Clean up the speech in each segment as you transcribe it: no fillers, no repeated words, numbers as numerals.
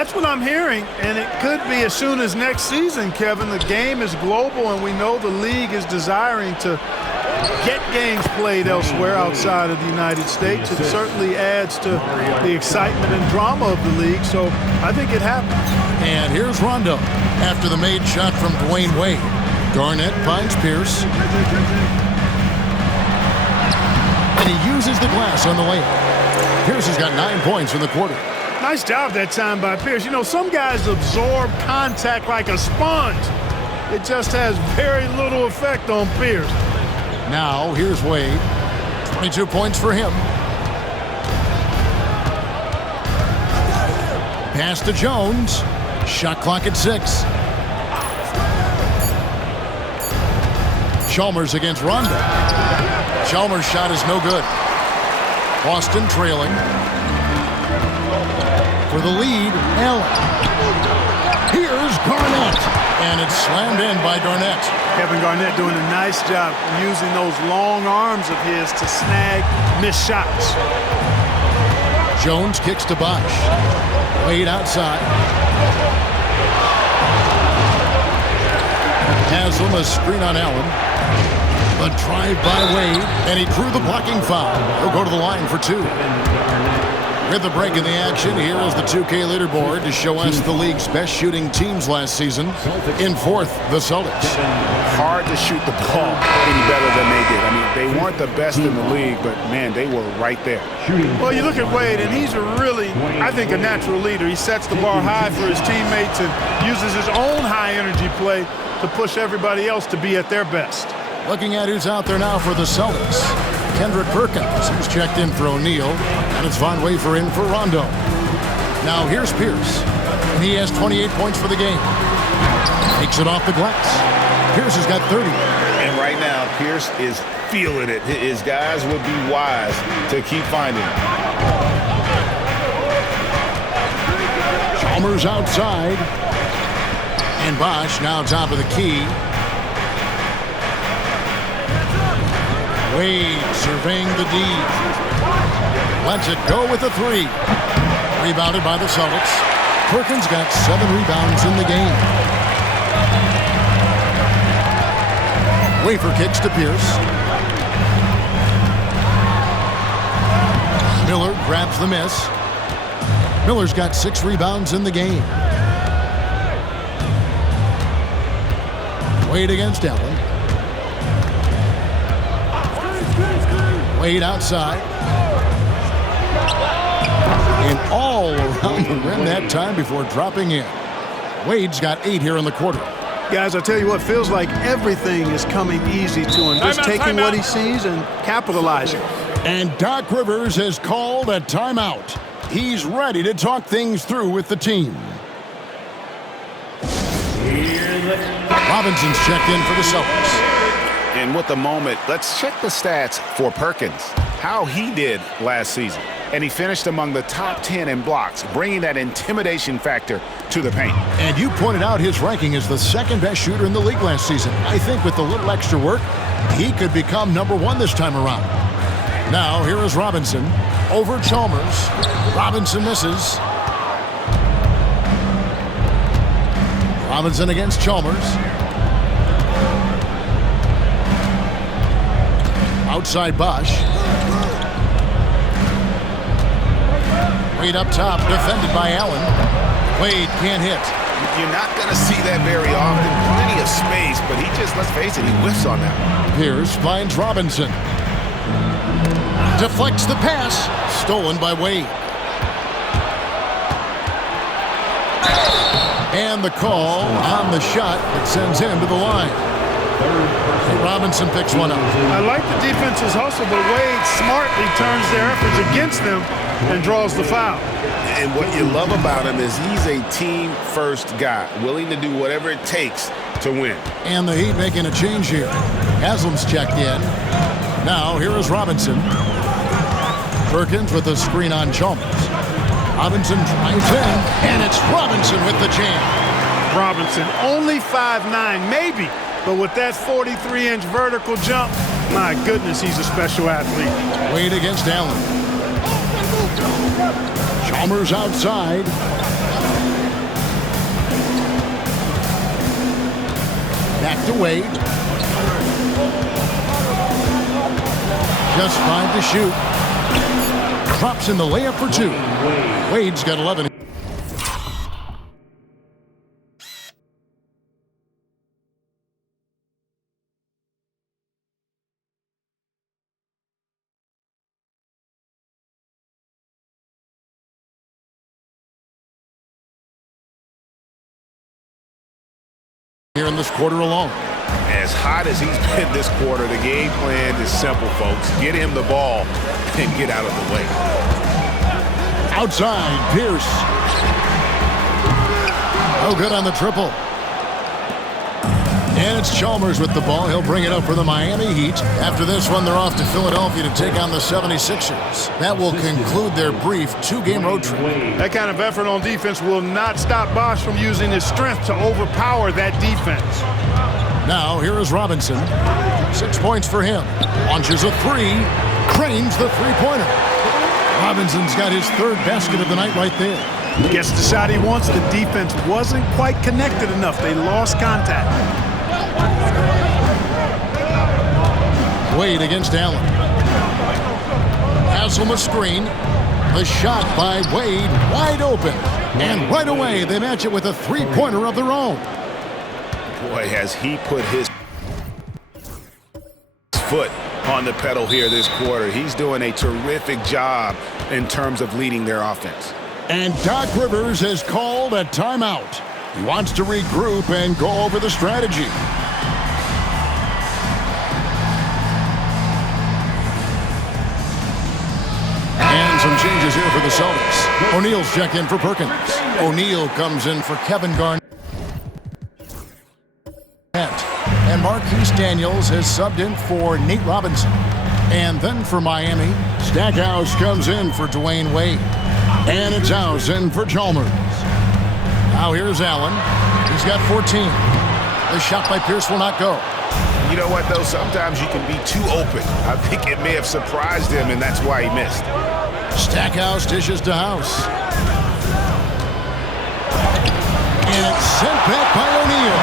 That's what I'm hearing, and it could be as soon as next season, Kevin. The game is global, and we know the league is desiring to get games played elsewhere outside of the United States. It certainly adds to the excitement and drama of the league, so I think it happens. And here's Rondo after the made shot from Dwayne Wade. Garnett finds Pierce. And he uses the glass on the layup. Pierce has got 9 points in the quarter. Nice job that time by Pierce. You know, some guys absorb contact like a sponge. It just has very little effect on Pierce. Now, here's Wade. 22 points for him. Pass to Jones. Shot clock at 6. Chalmers against Rondo. Chalmers' shot is no good. Boston trailing. For the lead, Allen. Here's Garnett. And it's slammed in by Garnett. Kevin Garnett doing a nice job using those long arms of his to snag missed shots. Jones kicks to Bosh. Wade outside. Haslam a screen on Allen. A drive by Wade, and he drew the blocking foul. He'll go to the line for 2. With the break in the action, here is the 2K leaderboard to show us the league's best shooting teams last season. In 4th, the Celtics. Hard to shoot the ball any better than they did. I mean, they weren't the best in the league, but, man, they were right there. Well, you look at Wade, and he's really, I think, a natural leader. He sets the bar high for his teammates and uses his own high-energy play to push everybody else to be at their best. Looking at who's out there now for the Celtics. Kendrick Perkins, who's checked in for O'Neal, and it's Von Wafer in for Rondo. Now here's Pierce, and he has 28 points for the game. Takes it off the glass. Pierce has got 30. And right now, Pierce is feeling it. His guys would be wise to keep finding him. Chalmers outside. And Bosh now top of the key. Wade surveying the D. Lets it go with a 3. Rebounded by the Celtics. Perkins got 7 rebounds in the game. Wafer kicks to Pierce. Miller grabs the miss. Miller's got 6 rebounds in the game. Wade against Allen. Wade outside. And all around the rim that time before dropping in. Wade's got 8 here in the quarter. Guys, I tell you what, feels like everything is coming easy to him. Just taking what he sees and capitalizing. And Doc Rivers has called a timeout. He's ready to talk things through with the team. Robinson's checked in for the Celtics. And with the moment, let's check the stats for Perkins. How he did last season. And he finished among the top 10 in blocks, bringing that intimidation factor to the paint. And you pointed out his ranking as the 2nd best shooter in the league last season. I think with a little extra work, he could become #1 this time around. Now, here is Robinson. Over Chalmers. Robinson misses. Robinson against Chalmers. Outside Bosh. Wade up top, defended by Allen. Wade can't hit. You're not going to see that very often. Plenty of space, but he just, let's face it, he whiffs on that one. Pierce finds Robinson. Deflects the pass. Stolen by Wade. And the call on the shot that sends him to the line. Robinson picks one up. I like the defense's hustle, but Wade smartly turns their efforts against them and draws the foul. And what you love about him is he's a team-first guy, willing to do whatever it takes to win. And the Heat making a change here. Haslam's checked in. Now, here is Robinson. Perkins with a screen on Chalmers. Robinson drives in, and it's Robinson with the jam. Robinson, only 5'9", maybe, but with that 43-inch vertical jump, my goodness, he's a special athlete. Wade against Allen. Chalmers outside. Back to Wade. Just 5 to shoot. Drops in the layup for 2. Wade's got 11. Here in this quarter alone. As hot as he's been this quarter, the game plan is simple, folks. Get him the ball and get out of the way. Outside, Pierce. Oh, good on the triple. And it's Chalmers with the ball. He'll bring it up for the Miami Heat. After this one, they're off to Philadelphia to take on the 76ers. That will conclude their brief 2-game road trip. That kind of effort on defense will not stop Bosch from using his strength to overpower that defense. Now, here is Robinson. 6 points for him. Launches a 3. Cranes the three-pointer. Robinson's got his 3rd basket of the night right there. Gets the shot he wants. The defense wasn't quite connected enough. They lost contact. Wade against Allen. Haslam a screen. The shot by Wade wide open. And right away they match it with a 3-pointer of their own. Boy, has he put his foot on the pedal here this quarter. He's doing a terrific job in terms of leading their offense. And Doc Rivers has called a timeout. He wants to regroup and go over the strategy. And some changes here for the Celtics. O'Neal's checked in for Perkins. O'Neal comes in for Kevin Garnett. And Marquise Daniels has subbed in for Nate Robinson. And then for Miami, Stackhouse comes in for Dwayne Wade. And it's House in for Chalmers. Now here's Allen. He's got 14. The shot by Pierce will not go. You know what, though? Sometimes you can be too open. I think it may have surprised him, and that's why he missed. Stackhouse dishes to House. And it's sent back by O'Neal.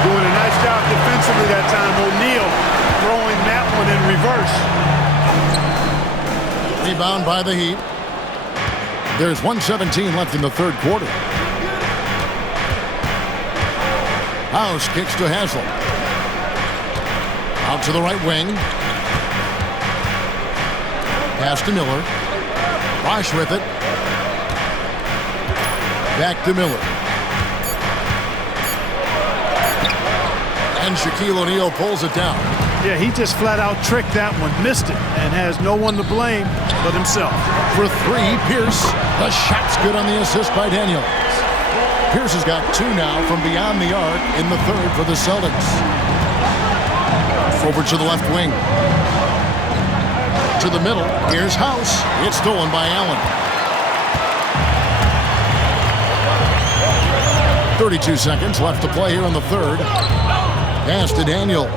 Doing a nice job defensively that time. O'Neal throwing that one in reverse. Rebound by the Heat. There's 1:17 left in the 3rd quarter. House kicks to Haslam. Out to the right wing. Pass to Miller. Bosch with it. Back to Miller. And Shaquille O'Neal pulls it down. Yeah, he just flat out tricked that one, missed it, and has no one to blame but himself. For 3, Pierce. The shot's good on the assist by Daniels. Pierce has got 2 now from beyond the arc in the 3rd for the Celtics. Over to the left wing. To the middle. Here's House. It's stolen by Allen. 32 seconds left to play here in the 3rd. Pass to Daniels.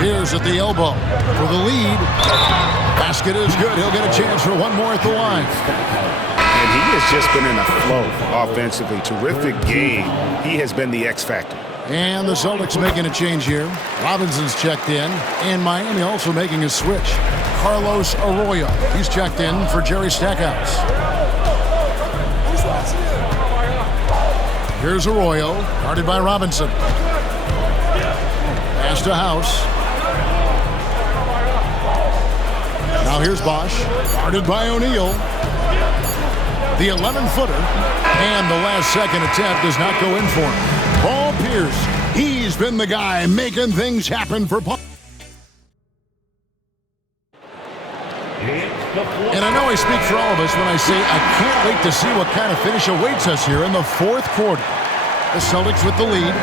Here's at the elbow for the lead. Basket is good. He'll get a chance for one more at the line. And he has just been in a flow offensively. Terrific game. He has been the X factor. And the Celtics making a change here. Robinson's checked in. And Miami also making a switch. Carlos Arroyo. He's checked in for Jerry Stackhouse. Here's Arroyo. Guarded by Robinson. Pass to House. Now here's Bosch. Guarded by O'Neal. The 11-footer. And the last second attempt does not go in for him. Paul Pierce. He's been the guy making things happen for Paul. And I know I speak for all of us when I say I can't wait to see what kind of finish awaits us here in the 4th quarter. The Celtics with the lead.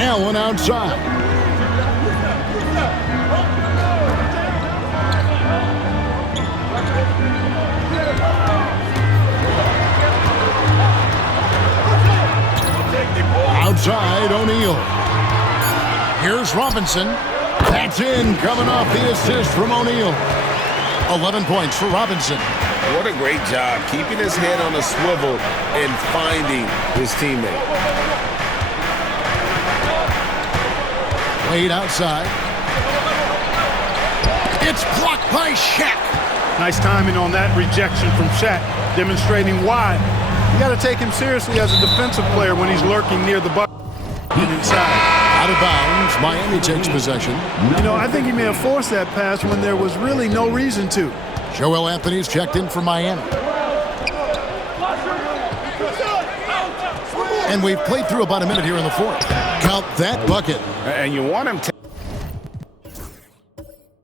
Allen outside. Outside, O'Neal. Here's Robinson. That's in, coming off the assist from O'Neal. 11 points for Robinson. What a great job keeping his head on a swivel and finding his teammate. Wade outside. It's blocked by Shaq. Nice timing on that rejection from Shaq, demonstrating why. You got to take him seriously as a defensive player when he's lurking near the bucket and inside. Out of bounds, Miami takes possession. You know, I think he may have forced that pass when there was really no reason to. Joel Anthony's checked in for Miami. And we've played through about a minute here in the fourth. Count that bucket. And you want him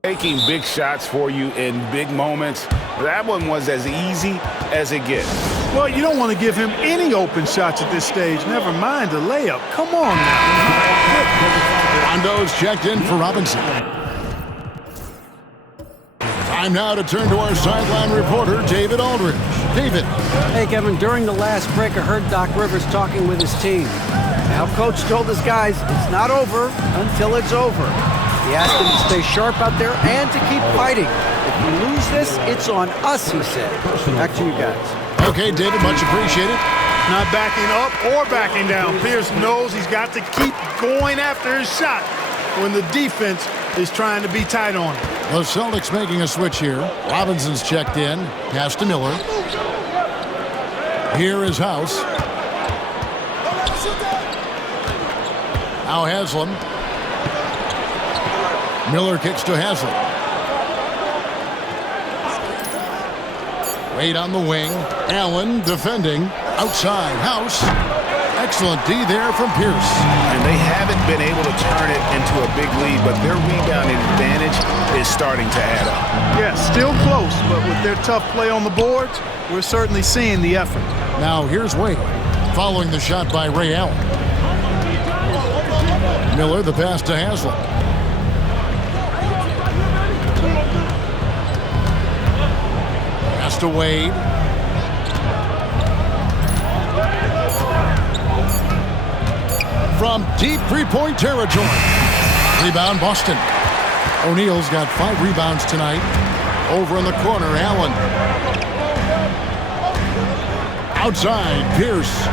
taking big shots for you in big moments. That one was as easy as it gets. Well, you don't want to give him any open shots at this stage. Never mind a layup. Come on now. Rondo's checked in for Robinson. Time now to turn to our sideline reporter, David Aldridge. David. Hey, Kevin, during the last break, I heard Doc Rivers talking with his team. Now, Coach told his guys it's not over until it's over. He asked them to stay sharp out there and to keep fighting. If we lose this, it's on us, he said. Back to you guys. Okay, David, much appreciated. Not backing up or backing down. Pierce knows he's got to keep going after his shot when the defense is trying to be tight on him. The Celtics making a switch here. Robinson's checked in. Pass to Miller. Here is House. Now Haslam. Miller kicks to Haslam. Wade on the wing. Allen defending. Outside. House. Excellent D there from Pierce. And they haven't been able to turn it into a big lead, but their rebounding advantage is starting to add up. Yeah, still close, but with their tough play on the boards, we're certainly seeing the effort. Now here's Wade. Following the shot by Ray Allen. Miller, the pass to Haslam. Pass to Wade. From deep three-point territory. Rebound, Boston. O'Neal's got 5 rebounds tonight. Over in the corner, Allen. Outside, Pierce.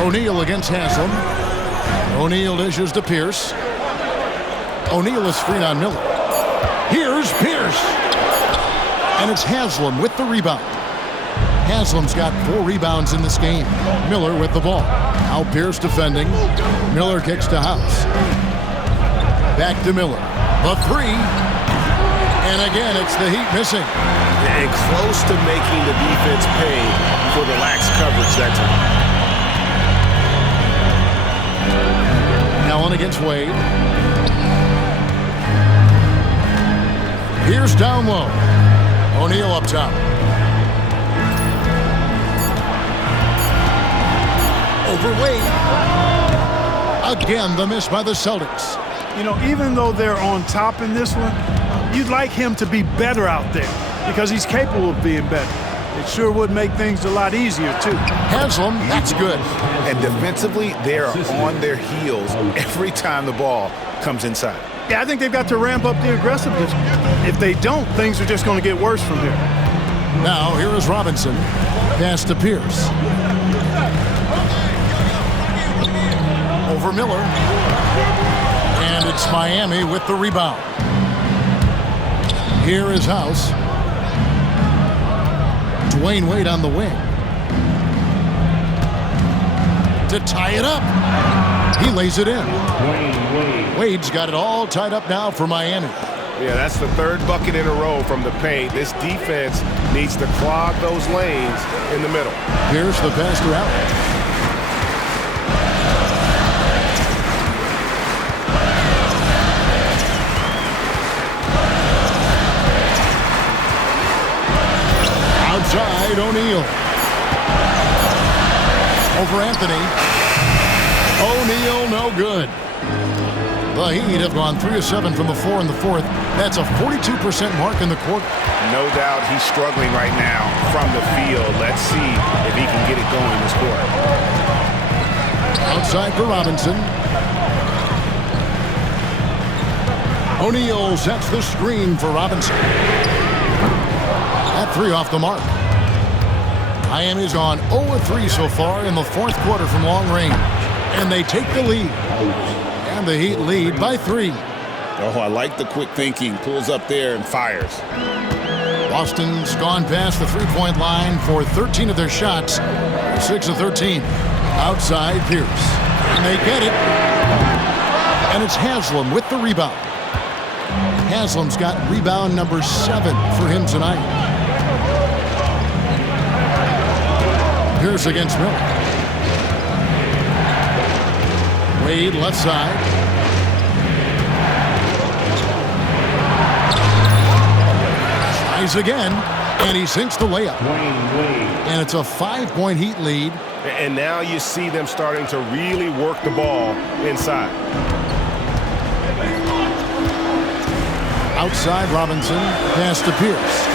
O'Neal against Haslam. O'Neal dishes to Pierce. O'Neal is screen on Miller. Here's Pierce. And it's Haslam with the rebound. Haslam's got 4 rebounds in this game. Miller with the ball. Now Pierce defending. Miller kicks to House. Back to Miller. The 3. And again, it's the Heat missing. And close to making the defense pay for the lax coverage that time. Allen against Wade. Here's down low. O'Neal up top. Over Wade. Again, the miss by the Celtics. You know, even though they're on top in this one, you'd like him to be better out there because he's capable of being better. It sure would make things a lot easier, too. Haslam, that's good. And defensively, they are on their heels every time the ball comes inside. Yeah, I think they've got to ramp up the aggressiveness. If they don't, things are just going to get worse from here. Now, here is Robinson. Pass to Pierce. Over Miller. And it's Miami with the rebound. Here is House. Dwayne Wade on the wing. To tie it up. He lays it in. Wade's got it all tied up now for Miami. Yeah, that's the 3rd bucket in a row from the paint. This defense needs to clog those lanes in the middle. Here's the pass to Allen. Outside, O'Neal. Over Anthony. O'Neal, no good. The Heat have gone 3 of 7 from the floor in the fourth. That's a 42% mark in the quarter. No doubt he's struggling right now from the field. Let's see if he can get it going this quarter. Outside for Robinson. O'Neal sets the screen for Robinson. That three off the mark. Miami's on 0-3 so far in the fourth quarter from long range. And they take the lead. And the Heat lead by 3. Oh, I like the quick thinking. Pulls up there and fires. Boston's gone past the three-point line for 13 of their shots. 6 of 13. Outside Pierce. And they get it. And it's Haslam with the rebound. Haslam's got rebound number 7 for him tonight. Pierce against Miller. Wade left side. Tries again, and he sinks the layup. And it's a 5-point Heat lead. And now you see them starting to really work the ball inside. Outside Robinson, pass to Pierce.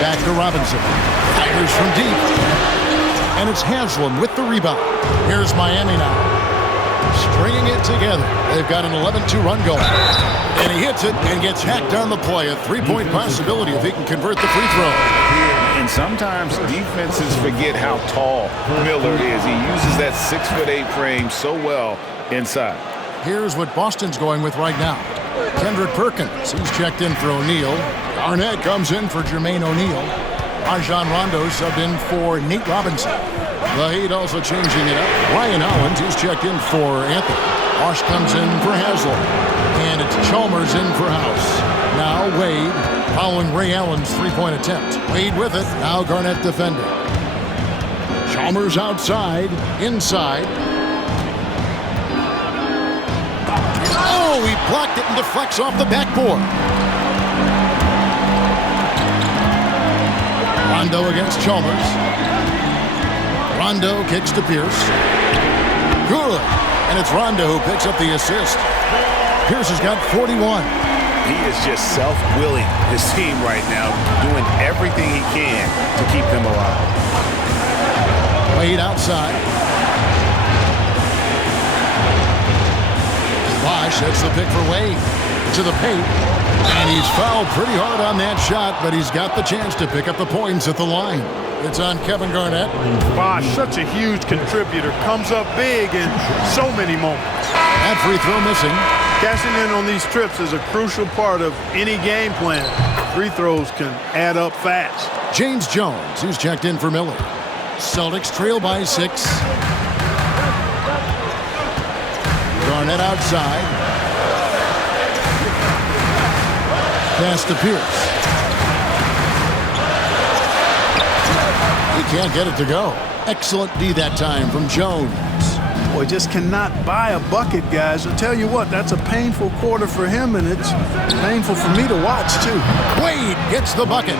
Back to Robinson. Fires from deep. And it's Haslam with the rebound. Here's Miami now. Stringing it together. They've got an 11-2 run going. And he hits it and gets hacked on the play. A 3-point possibility if he can convert the free throw. And sometimes defenses forget how tall Miller is. He uses that 6'8" frame so well inside. Here's what Boston's going with right now. Kendrick Perkins, he's checked in for O'Neal. Garnett comes in for Jermaine O'Neal. Rajon Rondo subbed in for Nate Robinson. The Heat also changing it up. Ryan Hollins, he's checked in for Anthony. Bosch comes in for Haslam. And it's Chalmers in for House. Now Wade, following Ray Allen's three-point attempt. Wade with it, now Garnett defending. Chalmers outside, inside. Oh, he blocked it and deflects off the backboard. Rondo against Chalmers. Rondo kicks to Pierce. Good. And it's Rondo who picks up the assist. Pierce has got 41. He is just self-willing his team right now, doing everything he can to keep them alive. Wade outside. Bosch, that's the pick for Wade. To the paint. And he's fouled pretty hard on that shot, but he's got the chance to pick up the points at the line. It's on Kevin Garnett. Bosch, such a huge contributor. Comes up big in so many moments. That free throw missing. Cashing in on these trips is a crucial part of any game plan. Free throws can add up fast. James Jones, who's checked in for Miller. Celtics trail by 6. Garnett outside. Pass to Pierce. He can't get it to go. Excellent D that time from Jones. Boy, just cannot buy a bucket, guys. I'll tell you what, that's a painful quarter for him, and it's painful for me to watch, too. Wade gets the bucket.